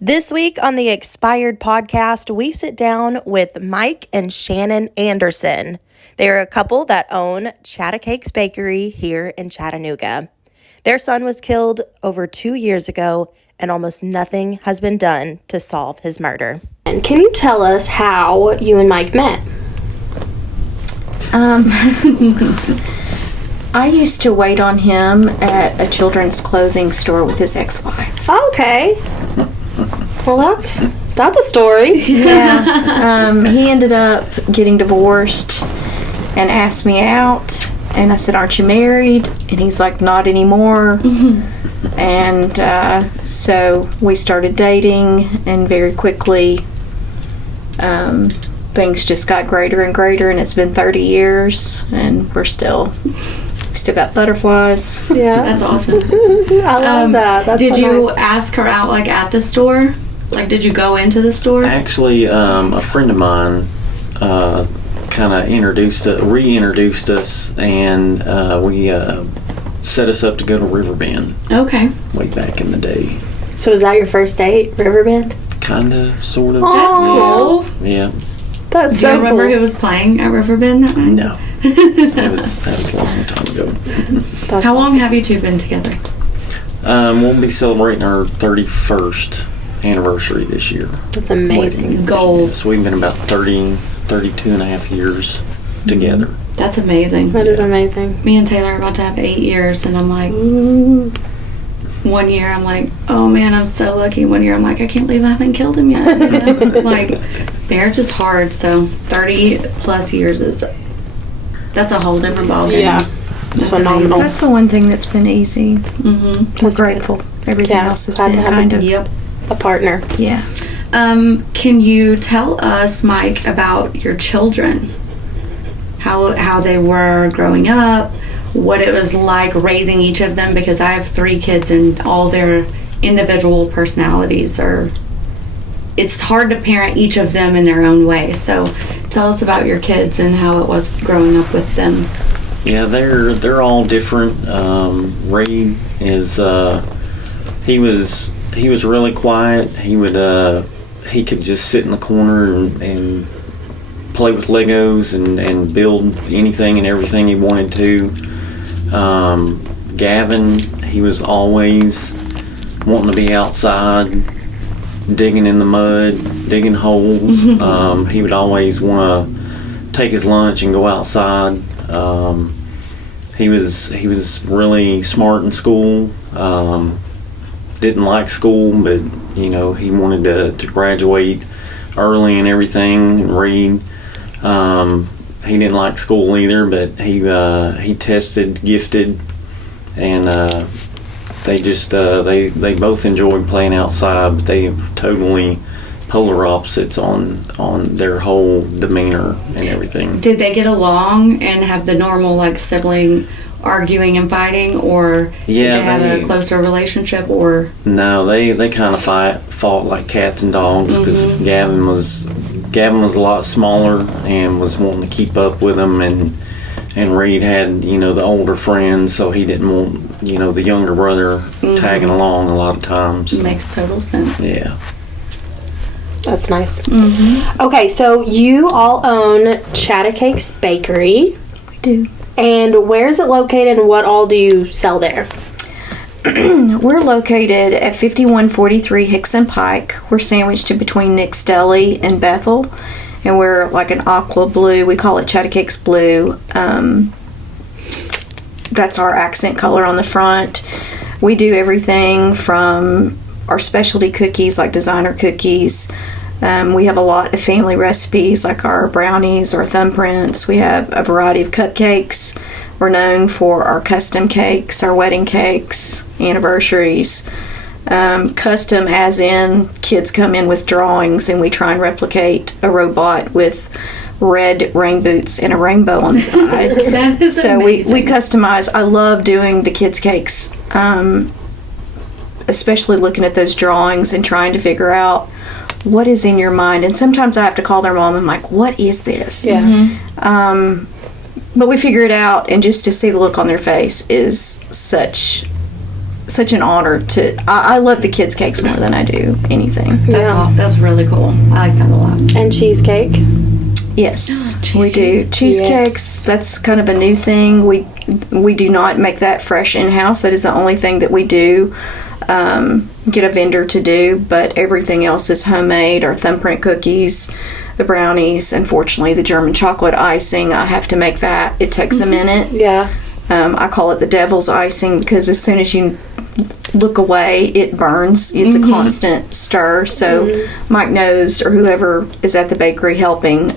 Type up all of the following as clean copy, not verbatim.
This week on the Expired podcast, we sit down with Mike and Shannon Anderson. They are a couple that own Chatta-cakes Bakery here in Chattanooga. Their son was killed over 2 years ago, and almost nothing has been done to solve his murder. And can you tell us how you and Mike met? I used to wait on him at a children's clothing store with his ex-wife. Okay. Well, that's a story. Yeah. He ended up getting divorced and asked me out. And I said, "Aren't you married?" And he's like, "Not anymore." And so we started dating, and very quickly things just got greater and greater, and it's been 30 years, and we still got butterflies. Yeah. That's awesome. I love that. That's did so you nice. ask her out, like, at the store? Like, did you go into the store? Actually, a friend of mine kind of reintroduced us, and we set us up to go to Riverbend Okay. way back in the day. So was that your first date, Riverbend? Kinda, sort of. That's cool. Yeah. That's Do you remember who was playing at Riverbend that night? No. that was a long time ago. How long have you two been together? We'll be celebrating our 31st anniversary this year. That's amazing. Goals. So we've been about 32 and a half years together. That's amazing. That is amazing. Me and Taylor are about to have 8 years, and I'm like, Ooh. 1 year I'm like, oh man, I'm so lucky. 1 year I'm like, I can't believe I haven't killed him yet. You know? Like, marriage is hard, so 30 plus years that's a whole different ballgame. Yeah. It's phenomenal. That's the one thing that's been easy. Mm-hmm. We're grateful. Everything else has had been to have kind of... Yep. a partner. Yeah. Can you tell us, Mike, about your children? How they were growing up, what it was like raising each of them, because I have 3 kids and all their individual personalities it's hard to parent each of them in their own way. So tell us about your kids and how it was growing up with them. Yeah, they're all different. Reed is he was really quiet. He could just sit in the corner and play with Legos and build anything and everything he wanted to. Gavin, he was always wanting to be outside, digging in the mud, digging holes. He would always want to take his lunch and go outside. He was really smart in school. Didn't like school, but he wanted to graduate early and everything and read. He didn't like school either, but he tested gifted, and they just they both enjoyed playing outside, but they totally polar opposites on their whole demeanor and everything. Did they get along and have the normal, like, sibling arguing and fighting, or did they have a closer relationship? Or no, they kind of fought like cats and dogs, because Gavin was a lot smaller and was wanting to keep up with him, and Reed had the older friends, so he didn't want the younger brother tagging along a lot of times. Makes total sense. Yeah. That's nice. Okay, so you all own Chatta-cakes Bakery. We do. And where is it located, and what all do you sell there? We're located at 5143 Hixson Pike. We're sandwiched in between Nick's Deli and Bethel, and we're like an aqua blue. We call it Chatta-cakes Blue. That's our accent color on the front. We do everything from our specialty cookies, like designer cookies. We have a lot of family recipes, like our brownies or thumbprints. We have a variety of cupcakes. We're known for our custom cakes, our wedding cakes, anniversaries. Custom as in kids come in with drawings and we try and replicate a robot with red rain boots and a rainbow on the side. That is so amazing. we customize. I love doing the kids' cakes, especially looking at those drawings and trying to figure out what is in your mind. And sometimes I have to call their mom and I'm like, what is this? Yeah. But we figure it out, and just to see the look on their face is such such an honor to. I love the kids' cakes more than I do anything. That's really cool. I like that a lot. And cheesecake? Yes, cheesecake. we do. Cheesecakes, that's kind of a new thing. We do not make that fresh in-house. That is the only thing that we do. Get a vendor to do, but everything else is homemade. Our thumbprint cookies, the brownies, unfortunately the German chocolate icing, I have to make that. It takes a minute. Yeah. I call it the devil's icing because as soon as you look away, it burns. It's a constant stir. So Mike knows, or whoever is at the bakery helping,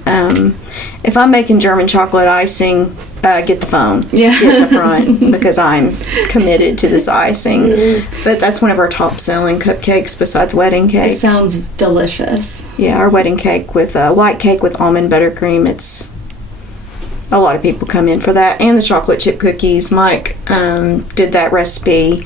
if I'm making German chocolate icing, get the phone. Yeah. Get the front because I'm committed to this icing. But that's one of our top selling cupcakes besides wedding cake. It sounds delicious. Yeah, our wedding cake with white cake with almond buttercream. It's a lot of people come in for that, and the chocolate chip cookies. Mike did that recipe.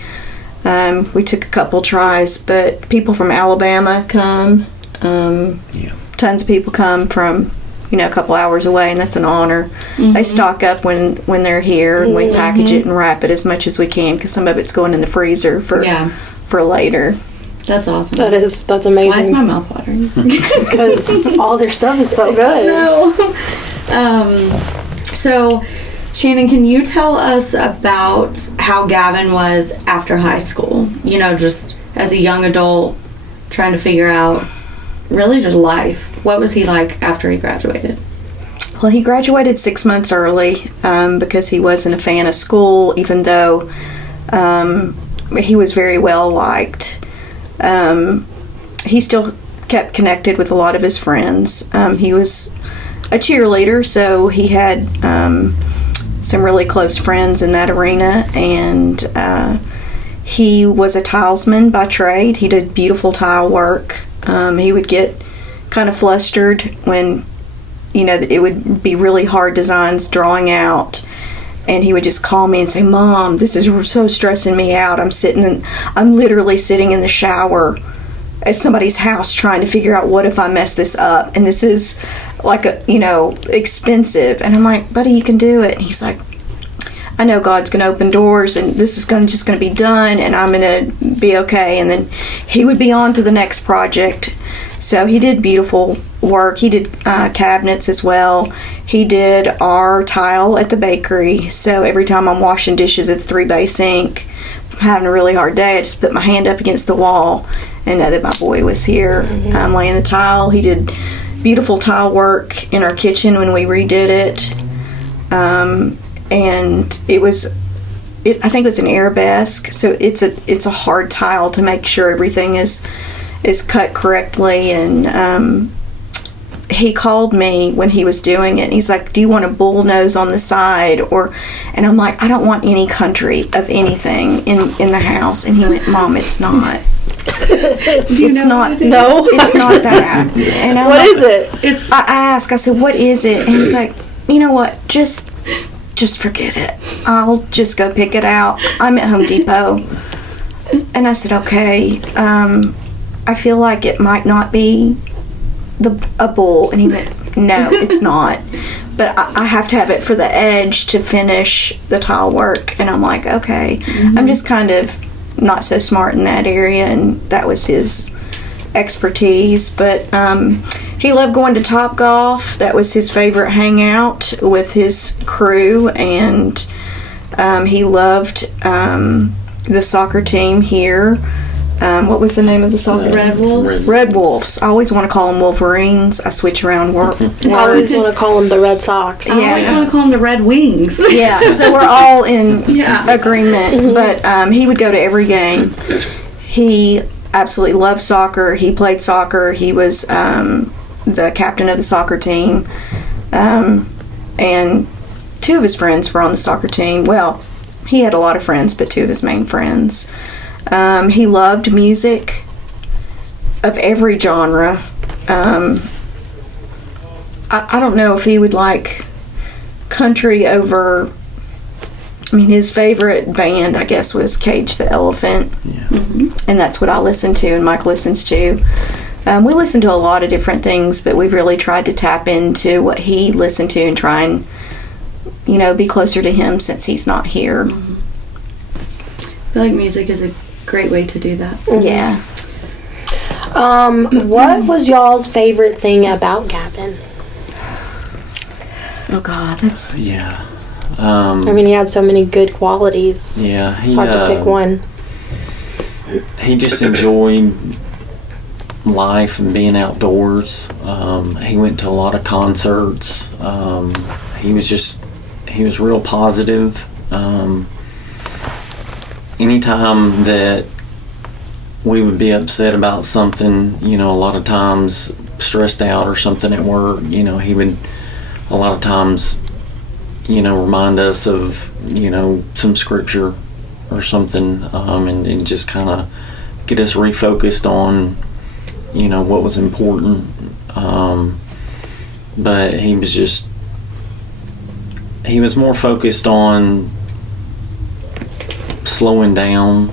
We took a couple tries, but people from Alabama come. Tons of people come from a couple hours away, and that's an honor. They stock up when they're here, and we package it and wrap it as much as we can because some of it's going in the freezer for later. That's awesome. That's amazing. Why is my mouth watering? Because all their stuff is so good. No. So, Shannon, can you tell us about how Gavin was after high school? Just as a young adult, trying to figure out really just life. What was he like after he graduated? Well, he graduated 6 months early because he wasn't a fan of school, even though he was very well liked. He still kept connected with a lot of his friends. He was a cheerleader, so he had some really close friends in that arena, and he was a tilesman by trade. He did beautiful tile work. He would get kind of flustered when it would be really hard designs drawing out, and he would just call me and say, "Mom, this is so stressing me out. I'm literally sitting in the shower at somebody's house trying to figure out what if I mess this up, and this is like expensive." And I'm like, "Buddy, you can do it." And he's like, "I know God's going to open doors, and this is just going to be done, and I'm going to be okay." And then he would be on to the next project. So he did beautiful work. He did cabinets as well. He did our tile at the bakery. So every time I'm washing dishes at the 3-bay sink, I'm having a really hard day, I just put my hand up against the wall and know that my boy was here. I'm laying the tile. He did beautiful tile work in our kitchen when we redid it. And I think it was an arabesque, so it's a hard tile to make sure everything is cut correctly. And he called me when he was doing it, and he's like, "Do you want a bull nose on the side?" And I'm like, "I don't want any country of anything in the house." And he went, "Mom, it's not." It's not that. And I'm What like, is it? I asked, I said, "What is it?" And he's like, "You know what, just forget it. I'll just go pick it out. I'm at Home Depot." And I said, "Okay, I feel like it might not be a bull." And he went, "No, it's not. But I have to have it for the edge to finish the tile work." And I'm like, "Okay." I'm just kind of not so smart in that area, and that was his expertise. But he loved going to Topgolf. That was his favorite hangout with his crew, and he loved the soccer team here. What was the name of the soccer team? Red Wolves. Red Wolves. I always want to call them Wolverines. I switch around words. I always want to call them the Red Sox. I always want to call them the Red Wings. Yeah, so we're all in Yeah. agreement. But he would go to every game. He absolutely loved soccer. He played soccer. He was the captain of the soccer team. And two of his friends were on the soccer team. Well, he had a lot of friends, but two of his main friends. He loved music of every genre. I don't know if he would like country over. I mean, his favorite band, I guess, was Cage the Elephant. Yeah. And that's what I listen to and Mike listens to. We listen to a lot of different things, but we've really tried to tap into what he listened to and try and, be closer to him since he's not here. feel like music is a great way to do that. Yeah. What was y'all's favorite thing about Gavin? Oh God, that's Yeah. I mean, he had so many good qualities. Yeah, It's hard to pick one. he just enjoyed life and being outdoors. He went to a lot of concerts. He was real positive. Anytime that we would be upset about something, a lot of times stressed out or something at work, he would a lot of times, remind us of, some scripture or something, and just kind of get us refocused on, what was important. But he was more focused on slowing down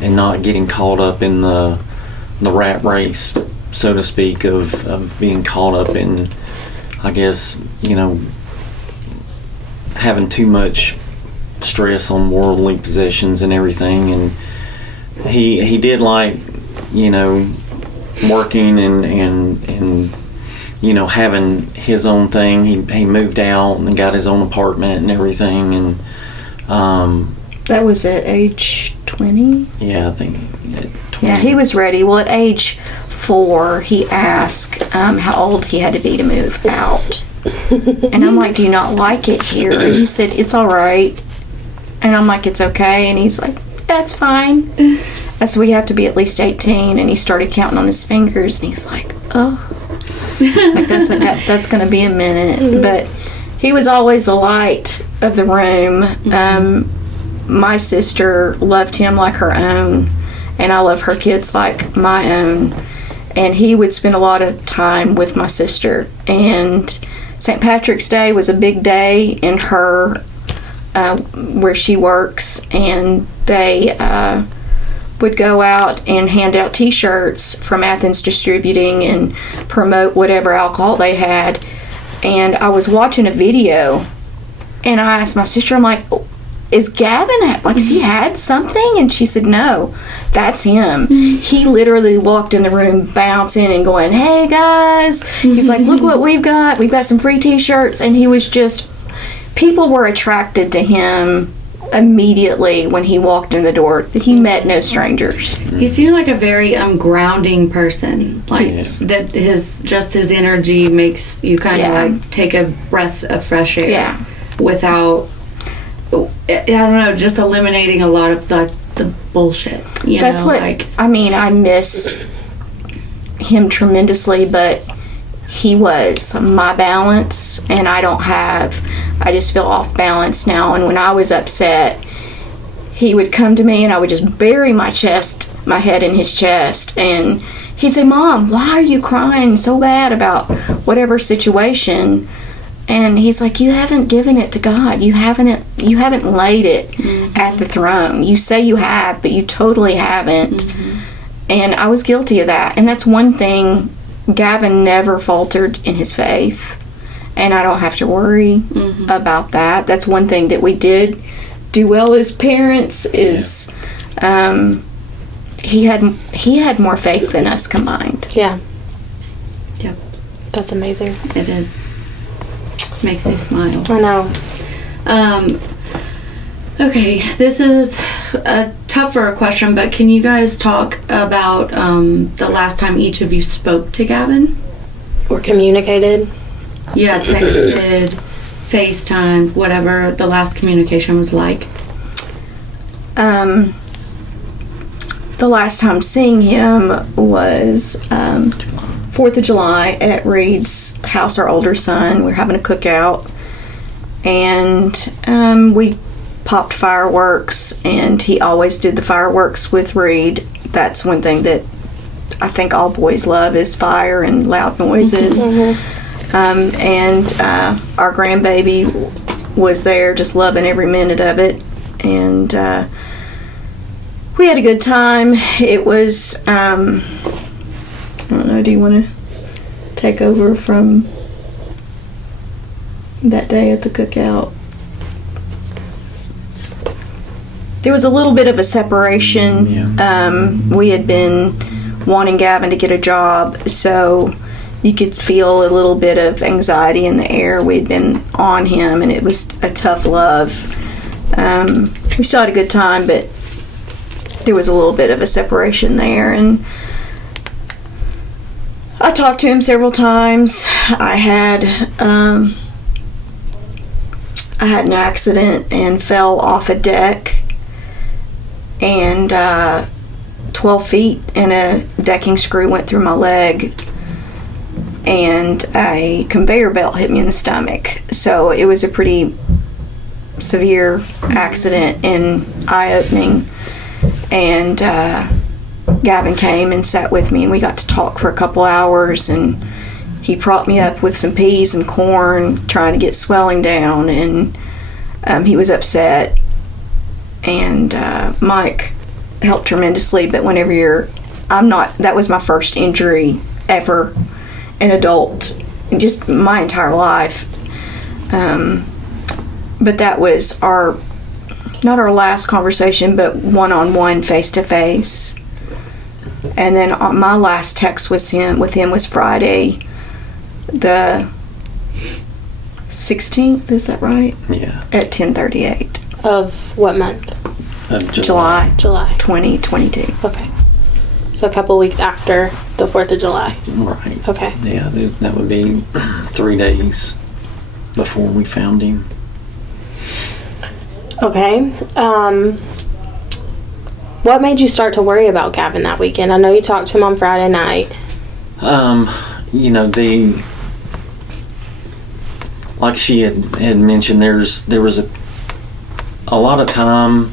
and not getting caught up in the rat race, so to speak, of being caught up in, I guess, having too much stress on worldly possessions and everything. And he did like, working and having his own thing. He moved out and got his own apartment and everything. And that was at age 20. Yeah, I think at 20. Yeah, he was ready. Well, at age 4, he asked how old he had to be to move out. And I'm like, do you not like it here? And he said, it's all right. And I'm like, it's okay. And he's like, that's fine. I said, we have to be at least 18. And he started counting on his fingers. And he's like, oh. Like, that's going to be a minute. But he was always the light of the room. My sister loved him like her own. And I love her kids like my own. And he would spend a lot of time with my sister. And St. Patrick's Day was a big day in her, where she works. And they would go out and hand out t-shirts from Athens Distributing and promote whatever alcohol they had. And I was watching a video. And I asked my sister, I'm like, is Gavin, has he had something? And she said, no, that's him. He literally walked in the room bouncing and going, hey guys. He's like, look what we've got. We've got some free t-shirts. And he was just, people were attracted to him immediately when he walked in the door. He met no strangers. He seemed like a very grounding person. Like that his energy makes you kind of like take a breath of fresh air. Yeah. Without, I don't know, just eliminating a lot of the bullshit. That's what, I miss him tremendously, but he was my balance, and I just feel off balance now. And when I was upset, he would come to me and I would just bury my head in his chest, and he'd say, Mom, why are you crying so bad about whatever situation? And he's like, you haven't given it to God. You haven't laid it at the throne. You say you have, but you totally haven't. And I was guilty of that. And that's one thing, Gavin never faltered in his faith. And I don't have to worry about that. That's one thing that we did do well as parents is he had more faith than us combined. Yeah. Yep. That's amazing. It is. Makes me smile. I know. Okay, this is a tougher question, but can you guys talk about the last time each of you spoke to Gavin? Or communicated? Yeah, texted, FaceTime, whatever the last communication was like. The last time seeing him was 4th of July at Reed's house, our older son. We're having a cookout, and we popped fireworks, and he always did the fireworks with Reed. That's one thing that I think all boys love is fire and loud noises. And our grandbaby was there just loving every minute of it, and we had a good time. It was I don't know, do you want to take over from that day at the cookout? there was a little bit of a separation. We had been wanting Gavin to get a job, so you could feel a little bit of anxiety in the air. We'd been on him, and it was a tough love. We still had a good time, but there was a little bit of a separation there, and I talked to him several times. I had an accident and fell off a deck, and 12 feet and a decking screw went through my leg, and a conveyor belt hit me in the stomach. So it was a pretty severe accident and eye-opening. And Gavin came and sat with me, and we got to talk for a couple hours, and he propped me up with some peas and corn, trying to get swelling down, and he was upset. And Mike helped tremendously, but that was my first injury ever, an adult, in just my entire life. But that was not our last conversation, but one-on-one, face-to-face. And then my last text with him was Friday, the 16th, is that right? Yeah. At 10:38. Of what month? July. July. 2022. Okay. So a couple weeks after the 4th of July. Right. Okay. Yeah, that would be 3 days before we found him. Okay. What made you start to worry about Gavin that weekend? I know you talked to him on Friday night. Like she had mentioned, there was a lot of time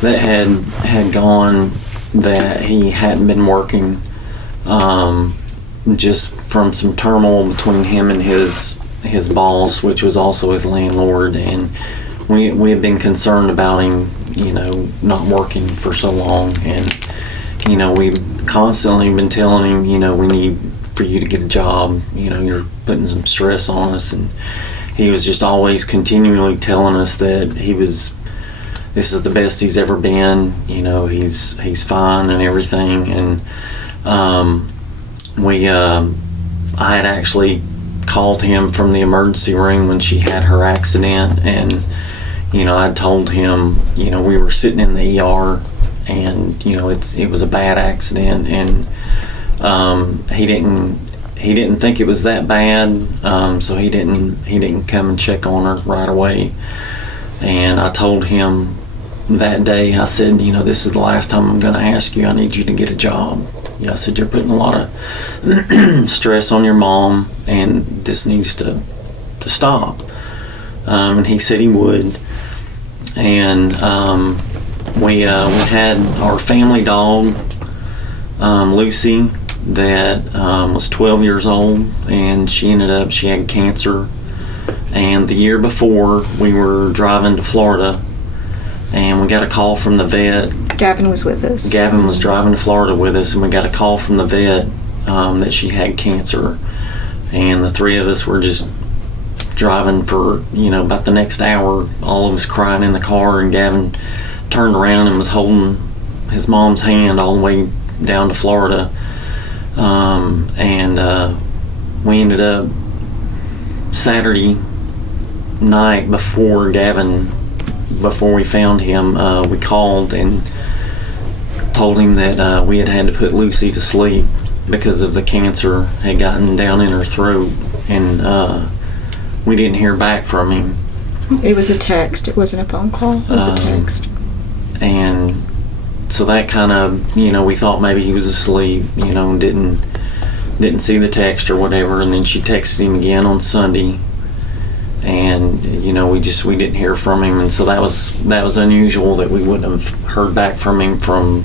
that had gone that he hadn't been working, just from some turmoil between him and his boss, which was also his landlord, and we had been concerned about him, not working for so long, and we've constantly been telling him, we need for you to get a job, you're putting some stress on us, and he was just always continually telling us that this is the best he's ever been, he's fine and everything. And I had actually called him from the emergency room when she had her accident, and I told him, we were sitting in the ER, and it was a bad accident, and he didn't think it was that bad, so he didn't come and check on her right away. And I told him that day, I said, this is the last time I'm going to ask you. I need you to get a job. I said, you're putting a lot of stress on your mom, and this needs to stop. And he said he would. And we had our family dog, Lucy, that was 12 years old, and she had cancer. And the year before, we were driving to Florida, and we got a call from the vet. Gavin was with us. Gavin was driving to Florida with us, and we got a call from the vet that she had cancer. And the three of us were just driving for, about the next hour, all of us crying in the car, and Gavin turned around and was holding his mom's hand all the way down to Florida. And we ended up Saturday night before we found him, we called and told him that we had to put Lucy to sleep because of the cancer had gotten down in her throat, and we didn't hear back from him. It was a text. It wasn't a phone call. It was a text. And so that kind of, we thought maybe he was asleep, and didn't see the text or whatever. And then she texted him again on Sunday, and we didn't hear from him. And so that was unusual that we wouldn't have heard back from him from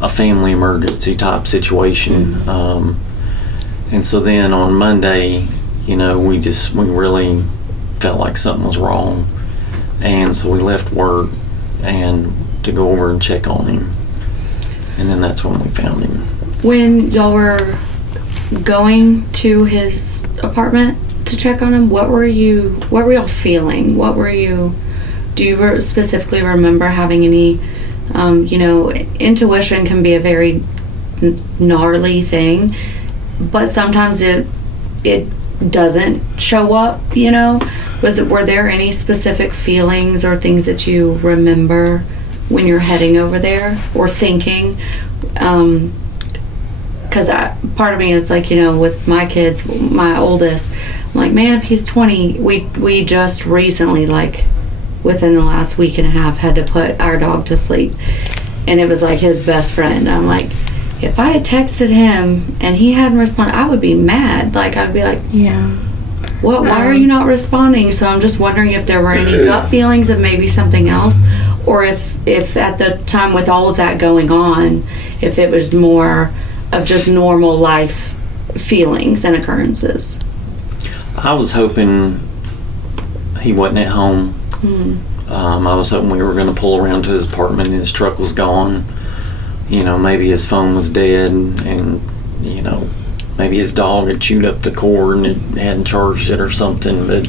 a family emergency type situation. And so then on Monday, we really felt like something was wrong, and so we left work and to go over and check on him, and then that's when we found him. When y'all were going to his apartment to check on him, what were y'all feeling? What were you Do you specifically remember having any, intuition can be a very gnarly thing, but sometimes it doesn't show up, Were there any specific feelings or things that you remember when you're heading over there or thinking? Because part of me is like, with my kids, my oldest, I'm like, man, if he's 20, we just recently, like within the last week and a half, had to put our dog to sleep, and it was like his best friend. I'm like, if I had texted him and he hadn't responded, I would be mad. Like, I'd be like, yeah, what? Why are you not responding? So I'm just wondering if there were any gut feelings of maybe something else, or if at the time with all of that going on, if it was more of just normal life feelings and occurrences. I was hoping he wasn't at home. I was hoping we were going to pull around to his apartment and his truck was gone. Maybe his phone was dead, and maybe his dog had chewed up the cord and it hadn't charged it or something. But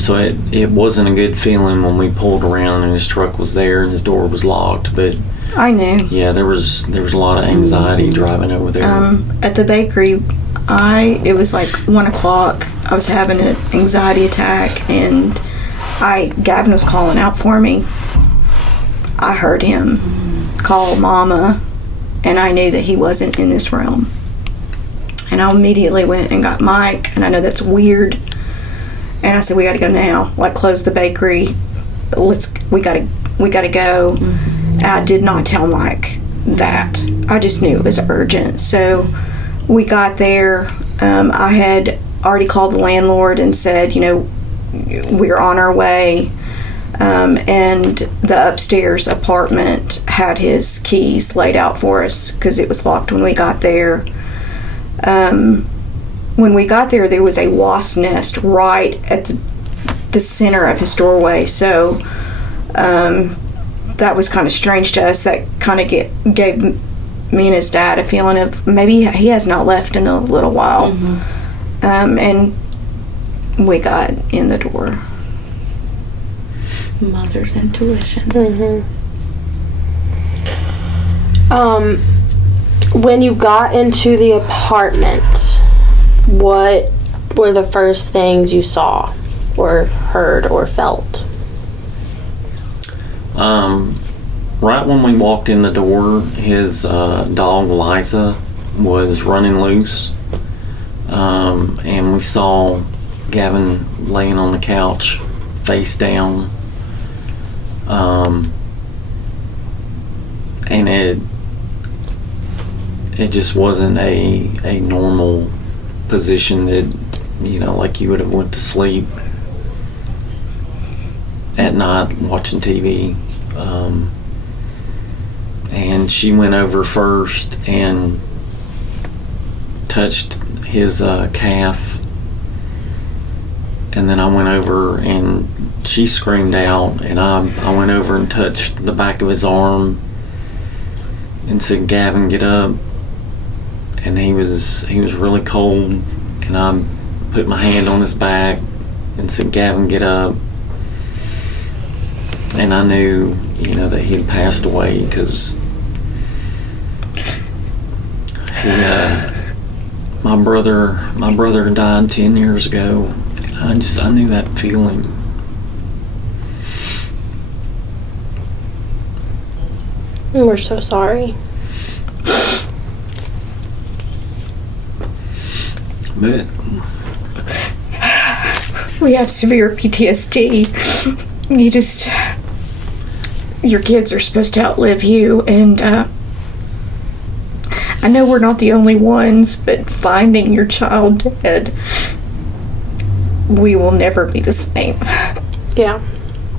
so it wasn't a good feeling when we pulled around and his truck was there and his door was locked. But I knew. Yeah, there was a lot of anxiety driving over there. At the bakery, it was like 1 o'clock. I was having an anxiety attack, and Gavin was calling out for me. I heard him call Mama, and I knew that he wasn't in this realm. And I immediately went and got Mike, and I know that's weird. And I said, we got to go now. Like, close the bakery. We got to go. And I did not tell Mike that. I just knew it was urgent. So we got there. I had already called the landlord and said, we're on our way. And the upstairs apartment had his keys laid out for us because it was locked when we got there. When we got there, there was a wasp nest right at the center of his doorway. So that was kind of strange to us. That kind of gave me and his dad a feeling of maybe he has not left in a little while. And we got in the door. Mother's intuition. When you got into the apartment, what were the first things you saw or heard or felt? Right when we walked in the door, his dog Liza was running loose, and we saw Gavin laying on the couch face down, and it just wasn't a normal position that, like you would have went to sleep at night watching TV. And she went over first and touched his calf, and then I went over and she screamed out, and I went over and touched the back of his arm and said, "Gavin, get up." And he was really cold, and I put my hand on his back and said, "Gavin, get up." And I knew, that he had passed away because my brother died 10 years ago. And I knew that feeling. We're so sorry. But we have severe PTSD. Your kids are supposed to outlive you, and I know we're not the only ones, but finding your child dead, we will never be the same. Yeah.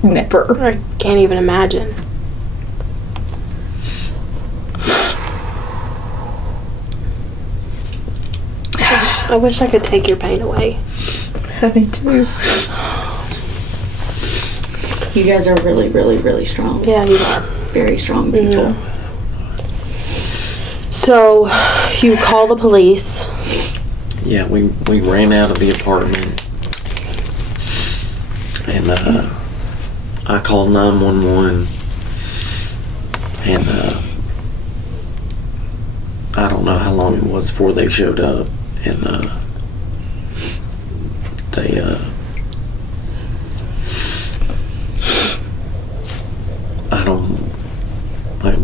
Never. I can't even imagine. I wish I could take your pain away. Me too. You guys are really, really, really strong. Yeah, you are. Very strong people. So, you call the police. Yeah, we ran out of the apartment, and I called 911, and I don't know how long it was before they showed up, and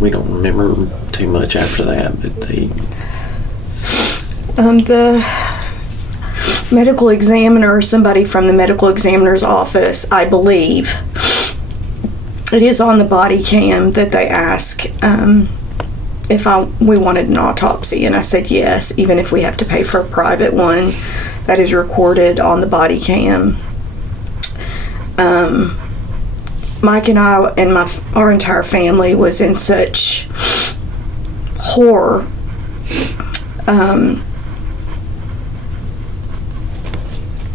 we don't remember too much after that, but they. The medical examiner, somebody from the medical examiner's office, I believe, it is on the body cam that they ask if we wanted an autopsy, and I said yes, even if we have to pay for a private one. That is recorded on the body cam. Mike and I and our entire family was in such horror.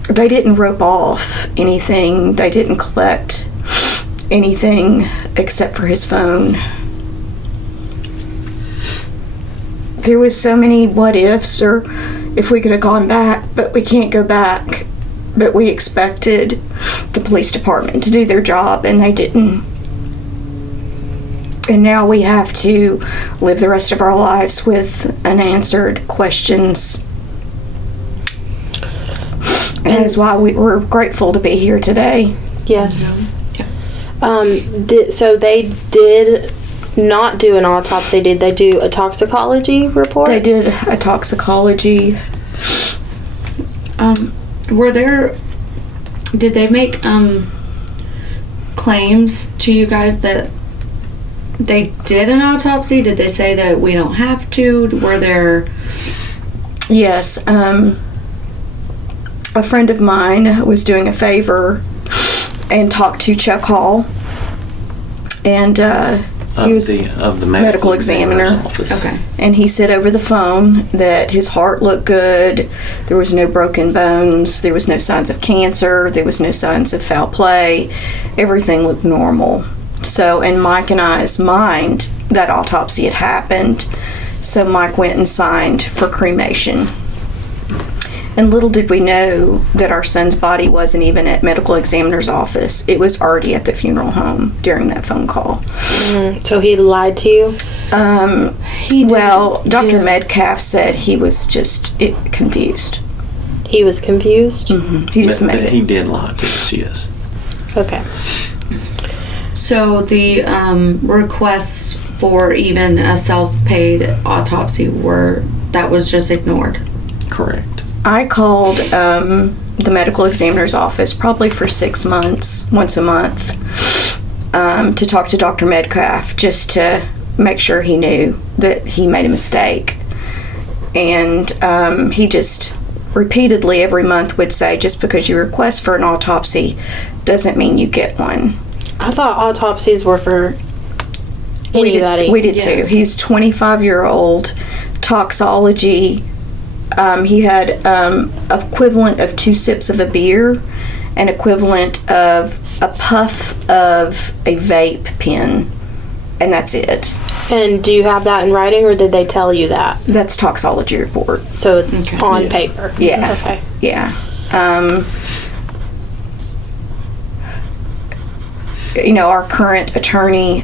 They didn't rope off anything. They didn't collect anything except for his phone. There was so many what ifs, or if we could have gone back, but we can't go back. But we expected the police department to do their job, and they didn't. And now we have to live the rest of our lives with unanswered questions. And that's why we're grateful to be here today. Yes. So they did not do an autopsy. Did they do a toxicology report? They did a toxicology. Did they make claims to you guys that they did an autopsy? Did they say that we don't have to? Were there... Yes. A friend of mine was doing a favor and talked to Chuck Hall, and he was of the medical examiner's office. Okay. And he said over the phone that his heart looked good, there was no broken bones, there was no signs of cancer, there was no signs of foul play, everything looked normal. So in Mike and I's mind, that autopsy had happened, so Mike went and signed for cremation. And little did we know that our son's body wasn't even at medical examiner's office. It was already at the funeral home during that phone call. So he lied to you? Dr. Metcalf said he was just confused. He was confused? Mm-hmm. He just made it. He did lie to us, yes. Okay. So the requests for even a self-paid autopsy that was just ignored? Correct. I called the medical examiner's office probably for 6 months, once a month, to talk to Dr. Metcalf, just to make sure he knew that he made a mistake. And he just repeatedly every month would say, just because you request for an autopsy doesn't mean you get one. I thought autopsies were for anybody. We did too. He's 25-year-old, toxology. He had equivalent of 2 sips of a beer and equivalent of a puff of a vape pen, and that's it. And do you have that in writing, or did they tell you that? That's toxology report. So it's on paper? Yeah. Okay. Yeah. Our current attorney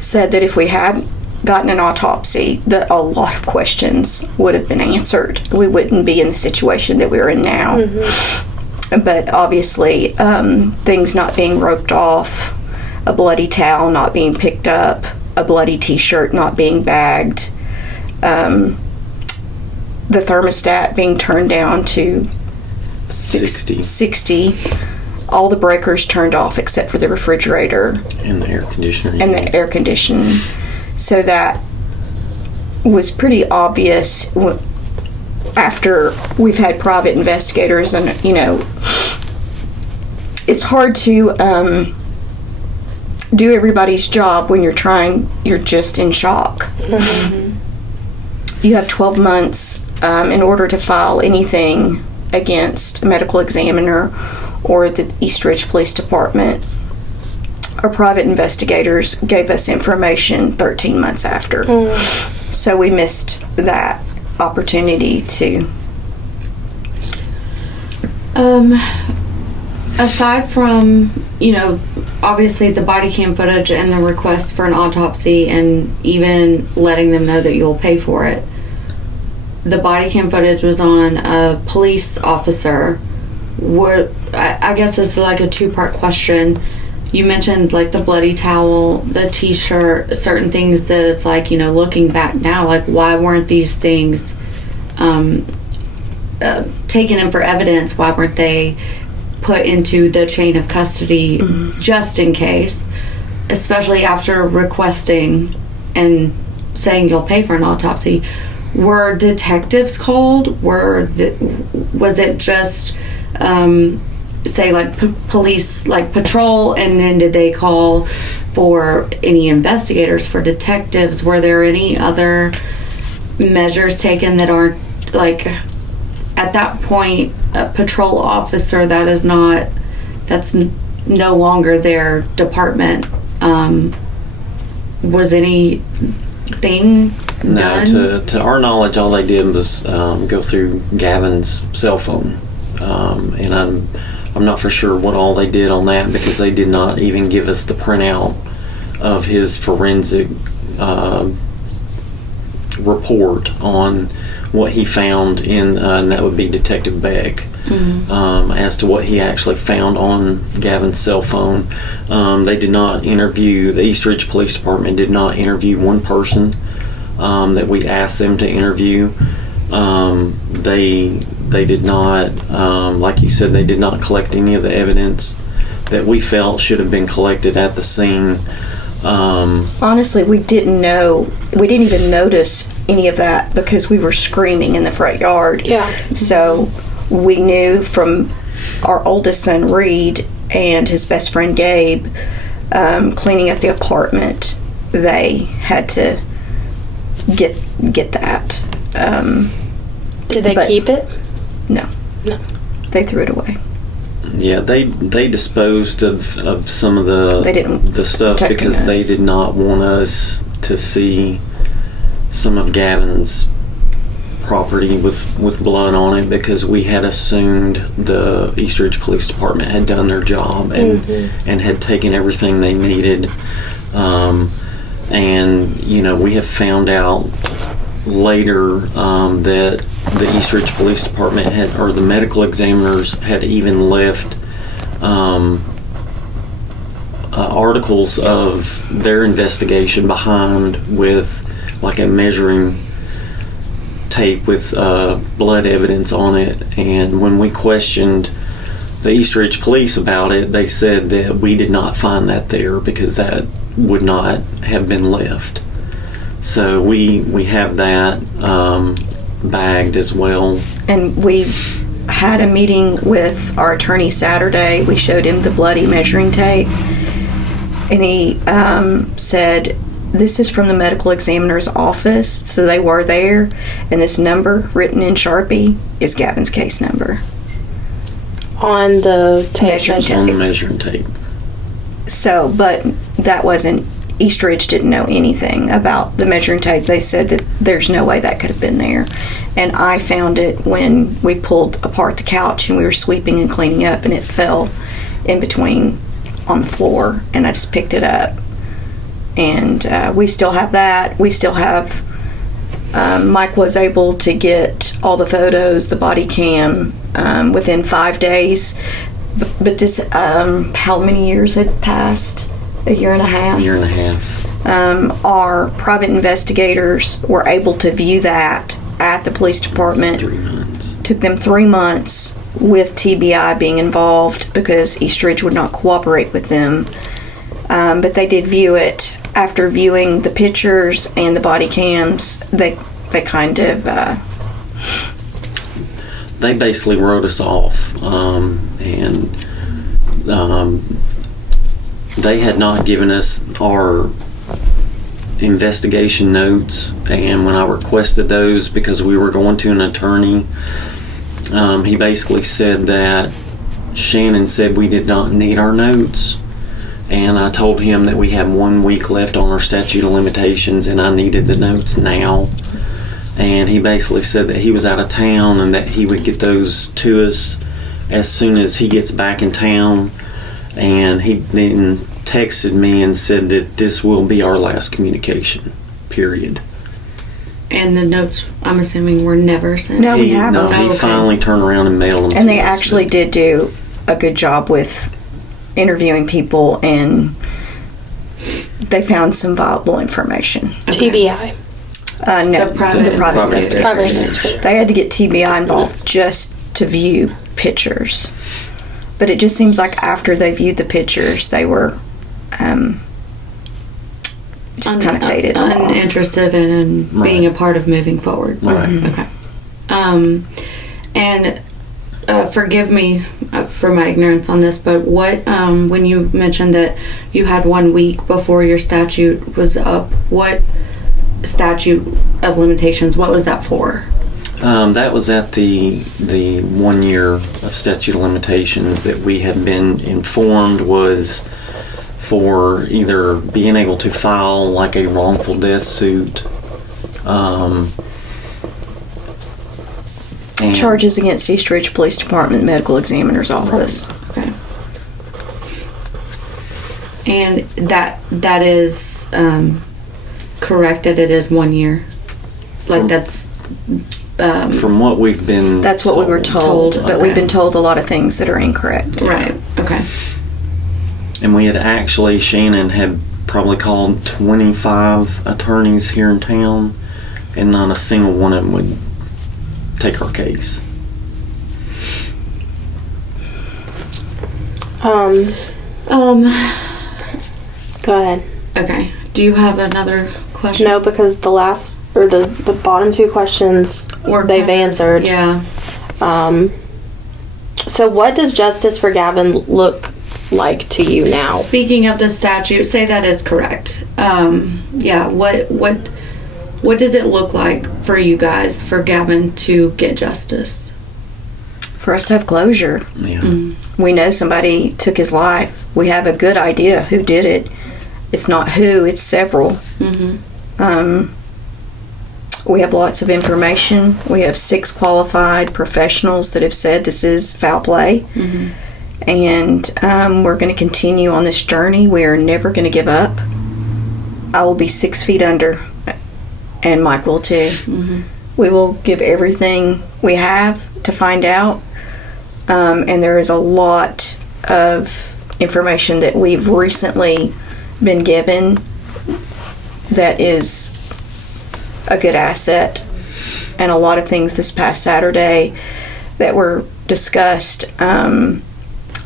said that if we had gotten an autopsy, that a lot of questions would have been answered. We wouldn't be in the situation that we're in now. Mm-hmm. But obviously, things not being roped off, a bloody towel not being picked up, a bloody t-shirt not being bagged, the thermostat being turned down to 60, all the breakers turned off except for the refrigerator and the air conditioning. So that was pretty obvious after we've had private investigators, and it's hard to do everybody's job when you're just in shock. Mm-hmm. You have 12 months in order to file anything against a medical examiner or the East Ridge Police Department. Our private investigators gave us information 13 months after. So we missed that opportunity to... aside from, obviously the body cam footage and the request for an autopsy and even letting them know that you'll pay for it, the body cam footage was on a police officer. I guess it's like a two-part question. You mentioned like the bloody towel, the t-shirt, certain things that it's like, looking back now, like why weren't these things taken in for evidence? Why weren't they put into the chain of custody just in case, especially after requesting and saying you'll pay for an autopsy? Were detectives called? Was it just say like police, like patrol, and then did they call for any investigators, for detectives? Were there any other measures taken that aren't, like, at that point a patrol officer that's no longer their department? Was anything done? To our knowledge, all they did was go through Gavin's cell phone, and I'm not for sure what all they did on that, because they did not even give us the printout of his forensic report on what he found and that would be Detective Beck, as to what he actually found on Gavin's cell phone. They did not interview, the East Ridge Police Department did not interview one person that we asked them to interview. They did not, like you said, they did not collect any of the evidence that we felt should have been collected at the scene. Honestly, we didn't even notice any of that because we were screaming in the front yard. Yeah. So we knew from our oldest son, Reed, and his best friend, Gabe, cleaning up the apartment, they had to get that. Did they keep it? No. No. They threw it away. Yeah, they disposed of some of the stuff because us. they did not want us to see some of Gavin's property with blood on it, because we had assumed the East Ridge Police Department had done their job and had taken everything they needed. And we have found out later that the East Ridge Police Department or the medical examiners had even left articles of their investigation behind with like a measuring tape with blood evidence on it. And when we questioned the East Ridge Police about it, they said that we did not find that there because that would not have been left. So we have that bagged as well. And we had a meeting with our attorney Saturday. We showed him the bloody measuring tape, and he said, this is from the medical examiner's office, so they were there, and this number written in Sharpie is Gavin's case number. On the tape On the measuring tape. So, but that wasn't, East Ridge didn't know anything about the measuring tape. They said that there's no way that could have been there. And I found it when we pulled apart the couch and we were sweeping and cleaning up, and it fell in between on the floor, and I just picked it up. And we still have that. We still have, Mike was able to get all the photos, the body cam, within 5 days. But this, how many years had passed? A year and a half? A year and a half. Our private investigators were able to view that at the police department. 3 months. Took them 3 months with TBI being involved because East Ridge would not cooperate with them. But they did view it. After viewing the pictures and the body cams, they kind of... They basically wrote us off. They had not given us our investigation notes, and when I requested those because we were going to an attorney, he basically said that Shannon said we did not need our notes, and I told him that we had 1 week left on our statute of limitations and I needed the notes now, and he basically said that he was out of town and that he would get those to us as soon as he gets back in town, and he then texted me and said that this will be our last communication, period. And the notes, I'm assuming, were never sent? No, we have them. He finally turned around and mailed them. And they actually did do a good job with interviewing people, and they found some viable information. Okay. TBI. No, the private investigators. They had to get TBI involved just to view pictures. But it just seems like after they viewed the pictures, they were just kind of faded off. Uninterested in being a part of moving forward. Right. Okay. And forgive me for my ignorance on this, but what, when you mentioned that you had 1 week before your statute was up, what statute of limitations, what was that for? That was at the 1 year of statute of limitations that we had been informed was for either being able to file like a wrongful death suit, and charges against East Ridge Police Department Medical Examiner's Office. Okay. And that is correct that it is 1 year? Like that's... from what we've been That's what we were told, but okay. we've been told a lot of things that are incorrect. Right, okay. And we had actually, Shannon had probably called 25 attorneys here in town, and not a single one of them would take our case. Go ahead. Okay. Do you have another question? No, because the last, or the bottom two questions, they've answered. Yeah. So what does justice for Gavin look like to you now? Speaking of the statute, say that is correct. Yeah, what does it look like for you guys, for Gavin to get justice? For us to have closure. Yeah. Mm-hmm. We know somebody took his life. We have a good idea who did it. It's not who, it's several. Mm-hmm. We have lots of information. We have 6 qualified professionals that have said this is foul play. Mm-hmm. And we're going to continue on this journey. We are never going to give up. I will be 6 feet under, and Mike will too. Mm-hmm. We will give everything we have to find out. And there is a lot of information that we've recently been given that is a good asset, and a lot of things this past Saturday that were discussed.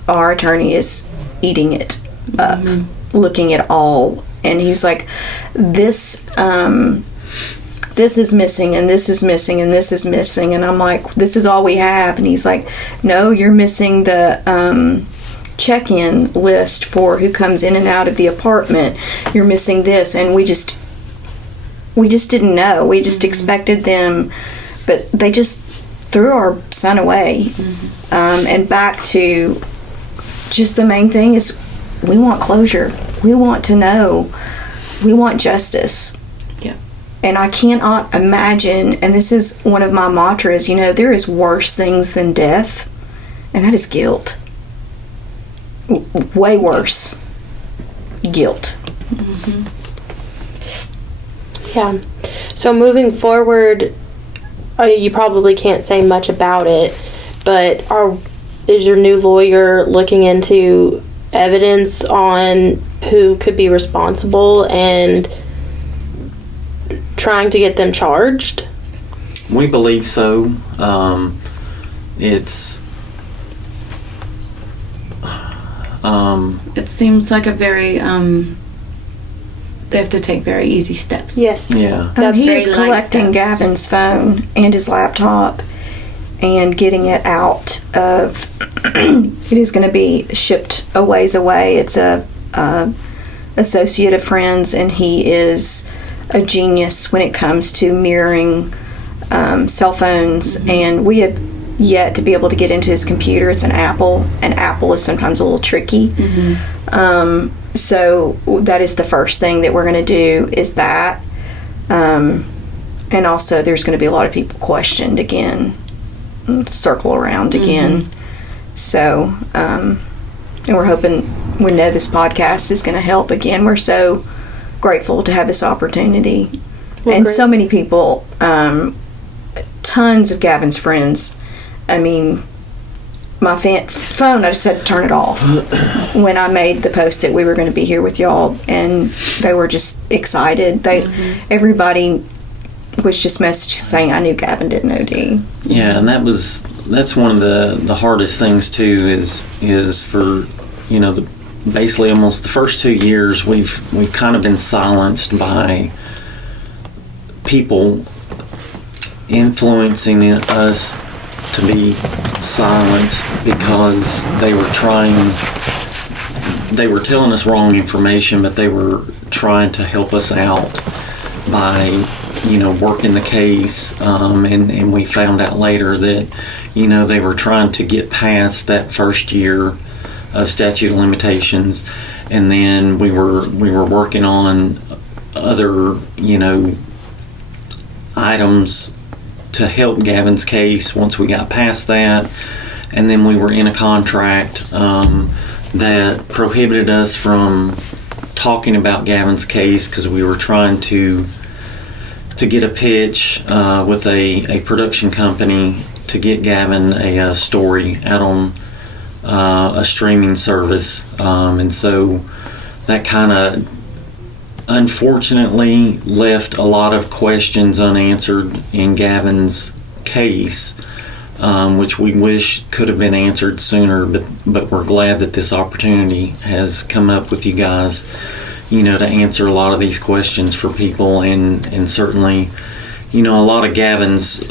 Our attorney is eating it up, looking at all, and he's like, this is missing, and this is missing, and this is missing, and I'm like, this is all we have. And he's like, no, you're missing the check-in list for who comes in and out of the apartment. You're missing this. And we just didn't know. We just expected them, but they just threw our son away. And back to just the main thing is we want closure. We want to know. We want justice. Yeah. And I cannot imagine, and this is one of my mantras, there is worse things than death, and that is guilt. Way worse. Guilt. Mm-hmm. Yeah. So moving forward, you probably can't say much about it, but is your new lawyer looking into evidence on who could be responsible and trying to get them charged? We believe so. It seems like a very they have to take very easy steps. Yes. Yeah. He very is light collecting steps. Gavin's phone and his laptop and getting it out of. It is going to be shipped a ways away. It's a associate of friends, and he is a genius when it comes to mirroring cell phones. And we have yet to be able to get into his computer. It's an Apple, and Apple is sometimes a little tricky. So that is the first thing that we're going to do is that. And also there's going to be a lot of people questioned again, circle around again. So, and we're hoping, we know this podcast is going to help again. We're so grateful to have this opportunity. Well, and great. so many people, tons of Gavin's friends. I mean, my phone, I just had to turn it off when I made the post that we were going to be here with y'all, and they were just excited. Everybody was just messaging saying, I knew Gavin didn't OD. Yeah, and that's one of the hardest things too, is for, you know, basically almost the first 2 years we've kind of been silenced by people influencing us to be silenced because they were telling us wrong information, but they were trying to help us out by, you know, working the case, and we found out later that, you know, they were trying to get past that first year of statute of limitations, and then we were working on other, you know, items to help Gavin's case once we got past that. And then we were in a contract that prohibited us from talking about Gavin's case because we were trying to get a pitch with a production company to get Gavin a story out on a streaming service, and so that kind of unfortunately left a lot of questions unanswered in Gavin's case, which we wish could have been answered sooner, but we're glad that this opportunity has come up with you guys, you know, to answer a lot of these questions for people, and certainly, you know, a lot of Gavin's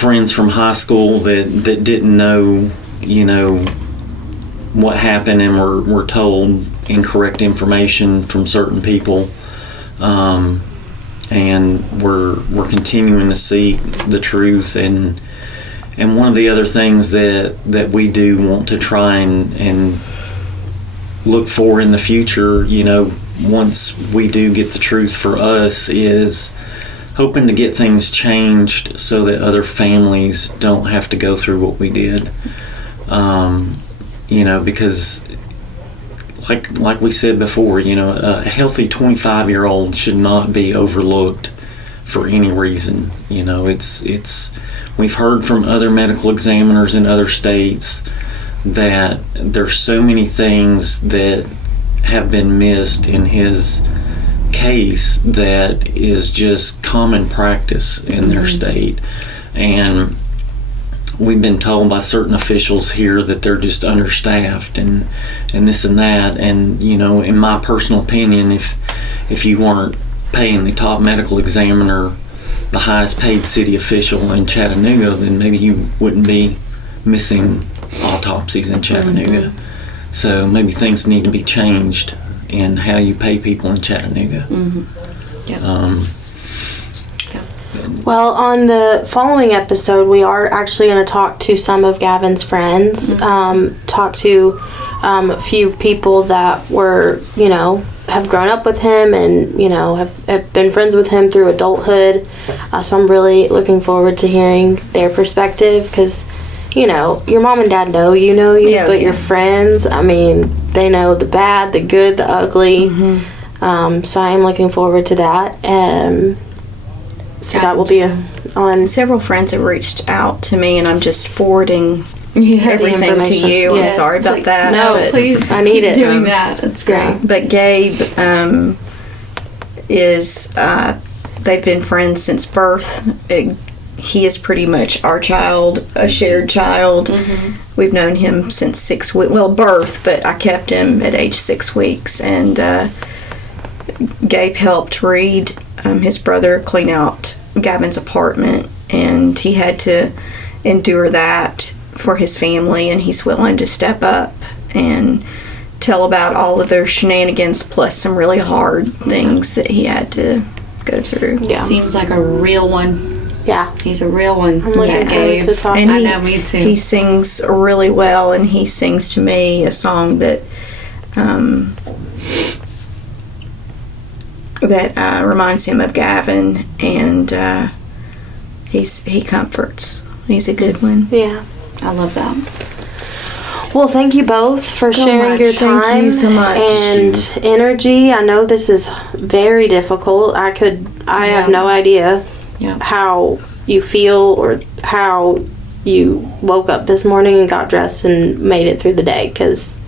friends from high school that didn't know, you know, what happened and were told incorrect information from certain people, and we're continuing to seek the truth, and one of the other things that we do want to try and look for in the future, you know, once we do get the truth for us, is hoping to get things changed so that other families don't have to go through what we did. You know, because like we said before, you know, a healthy 25-year-old should not be overlooked for any reason. You know, it's we've heard from other medical examiners in other states that there's so many things that have been missed in his case that is just common practice in their state, and we've been told by certain officials here that they're just understaffed and this and that. And, you know, in my personal opinion, if you weren't paying the top medical examiner the highest paid city official in Chattanooga, then maybe you wouldn't be missing autopsies in Chattanooga. So maybe things need to be changed in how you pay people in Chattanooga. Well, on the following episode, we are actually going to talk to some of Gavin's friends, talk to a few people that were, you know, have grown up with him and, you know, have been friends with him through adulthood. So I'm really looking forward to hearing their perspective because, you know, your mom and dad know you, but your friends, I mean, they know the bad, the good, the ugly. So I am looking forward to that. So that will be on. Several friends have reached out to me, and I'm just forwarding everything to you. Yes, I'm sorry about that. No, please. I need it. Doing that. That's great. But Gabe is, they've been friends since birth. He is pretty much our child, a shared child. We've known him since 6 weeks, birth, but I kept him at age 6 weeks. And Gabe helped Reed, his brother, clean out Gavin's apartment, and he had to endure that for his family, and he's willing to step up and tell about all of their shenanigans plus some really hard things that he had to go through. Yeah. Seems like a real one. Yeah. He's a real one. I'm looking forward to talking. And I know, me too. He sings really well, and he sings to me a song that reminds him of Gavin, and he comforts. He's a good one. Yeah. I love that. Well, thank you both for sharing your time. Thank you so much. And energy. I know this is very difficult. I have no idea how you feel or how you woke up this morning and got dressed and made it through the day, because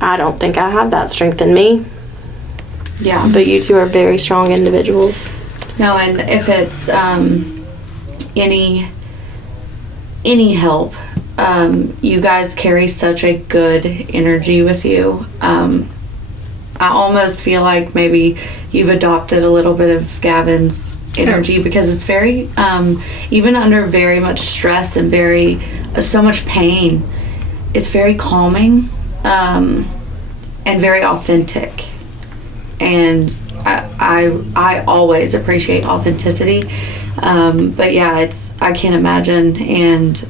I don't think I have that strength in me. Yeah. But you two are very strong individuals. No, and if it's any help, you guys carry such a good energy with you. I almost feel like maybe you've adopted a little bit of Gavin's energy, because it's very, even under very much stress and so much pain, it's very calming, and very authentic. And I always appreciate authenticity. But yeah, I can't imagine, and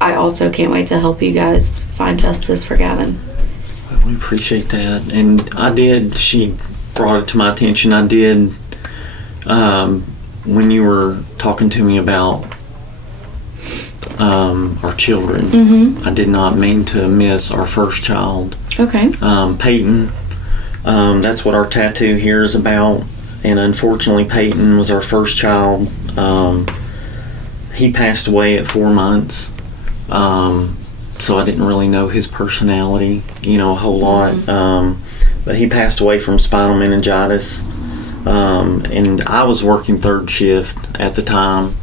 I also can't wait to help you guys find justice for Gavin. We appreciate that. And she brought it to my attention. I did, when you were talking to me about our children, I did not mean to miss our first child. Okay. Peyton, that's what our tattoo here is about. And unfortunately, Peyton was our first child. He passed away at 4 months. So I didn't really know his personality, a whole lot. But he passed away from spinal meningitis. And I was working third shift at the time,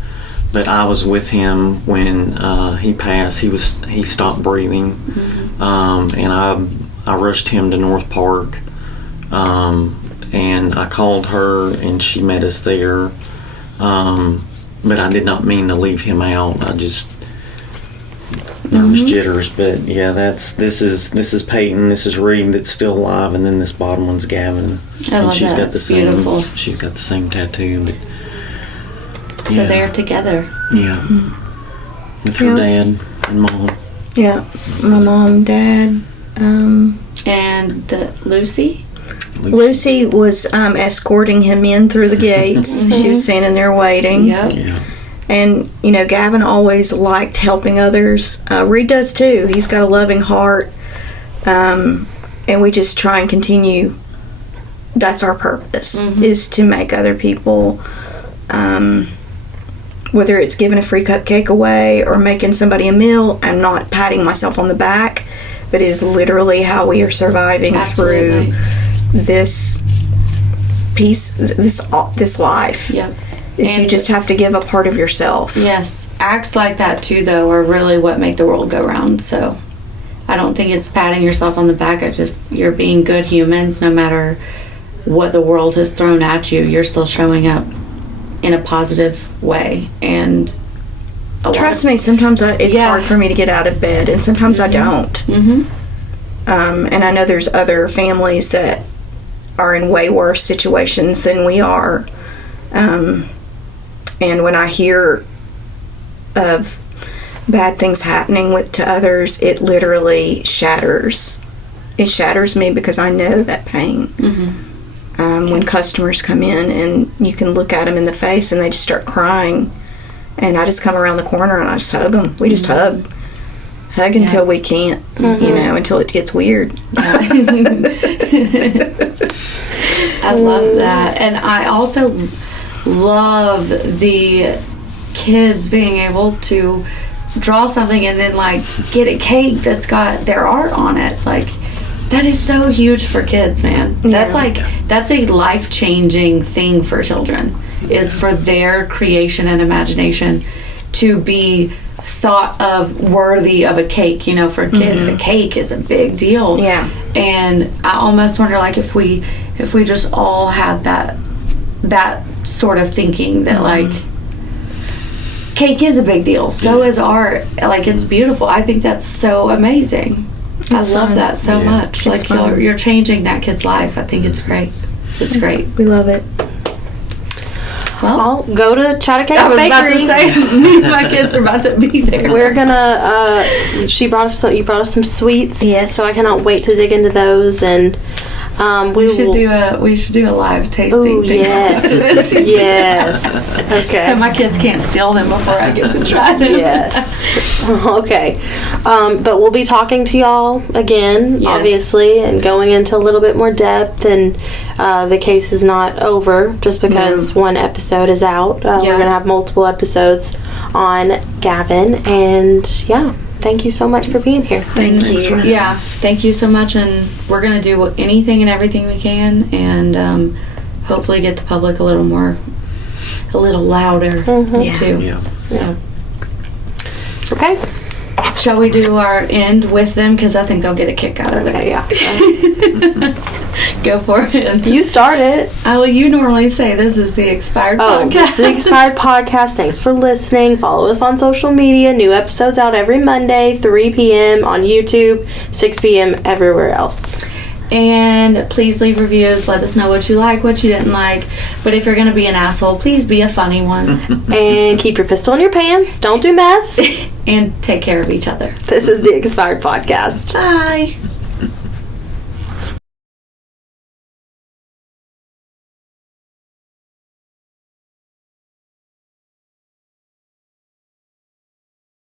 but I was with him when he passed. He stopped breathing. And I rushed him to North Park. And I called her, and she met us there. But I did not mean to leave him out. I just nervous jitters. But yeah, this is Peyton. This is Reed that's still alive, and then this bottom one's Gavin. I love that. It's beautiful. She's got the same tattoo. But so they're together. Yeah, with her dad and mom. Yeah, my mom, dad, and Lucy. Lucy was escorting him in through the gates. She was standing there waiting. Yep. Yeah. And, Gavin always liked helping others. Reed does too. He's got a loving heart. And we just try and continue. That's our purpose, is to make other people, whether it's giving a free cupcake away or making somebody a meal. I'm not patting myself on the back, but it is literally how we are surviving through this life. Yep. You just have to give a part of yourself. Yes. Acts like that too, though, are really what make the world go round. So I don't think it's patting yourself on the back. You're being good humans. No matter what the world has thrown at you, you're still showing up in a positive way. And trust me, sometimes it's hard for me to get out of bed, and sometimes I don't. And I know there's other families that are in way worse situations than we are. And when I hear of bad things happening to others, it literally shatters. It shatters me, because I know that pain. When customers come in and you can look at them in the face and they just start crying, and I just come around the corner and I just hug them. We just hug until we can't, until it gets weird. I love that. And I also love the kids being able to draw something and then get a cake that's got their art on it. That is so huge for kids, man. That's a life-changing thing for children, is for their creation and imagination to be thought of worthy of a cake. For kids, a cake is a big deal. Yeah. And I almost wonder if we just all had that sort of thinking, that cake is a big deal, so is art. It's beautiful. I think that's so amazing. I love that so much. You're changing that kid's life. I think it's great. It's great. We love it. Well, I'll go to Chatta-cakes Bakery. I was about to say, my kids are about to be there. We're gonna. You brought us some sweets. Yes. So I cannot wait to dig into those. And We should do a live tasting. Ooh, thing yes. after this. Yes. Okay. So my kids can't steal them before I get to try them. Yes. Okay. But we'll be talking to y'all again, obviously, and going into a little bit more depth. And the case is not over just because one episode is out. We're going to have multiple episodes on Gavin. And yeah. Thank you so much for being here. Thank you. Yeah, thank you so much. And we're going to do anything and everything we can, and hopefully get the public a little louder too. Yeah. Okay. Shall we do our end with them? Because I think they'll get a kick out of it. Okay, yeah. Go for it. You start it. Well, you normally say this is the Expired Podcast. This is the Expired Podcast. Thanks for listening. Follow us on social media. New episodes out every Monday, 3 p.m. on YouTube, 6 p.m. everywhere else. And please leave reviews. Let us know what you like, what you didn't like. But if you're going to be an asshole, please be a funny one. And keep your pistol in your pants. Don't do meth. And take care of each other. This is the Expired Podcast. Bye.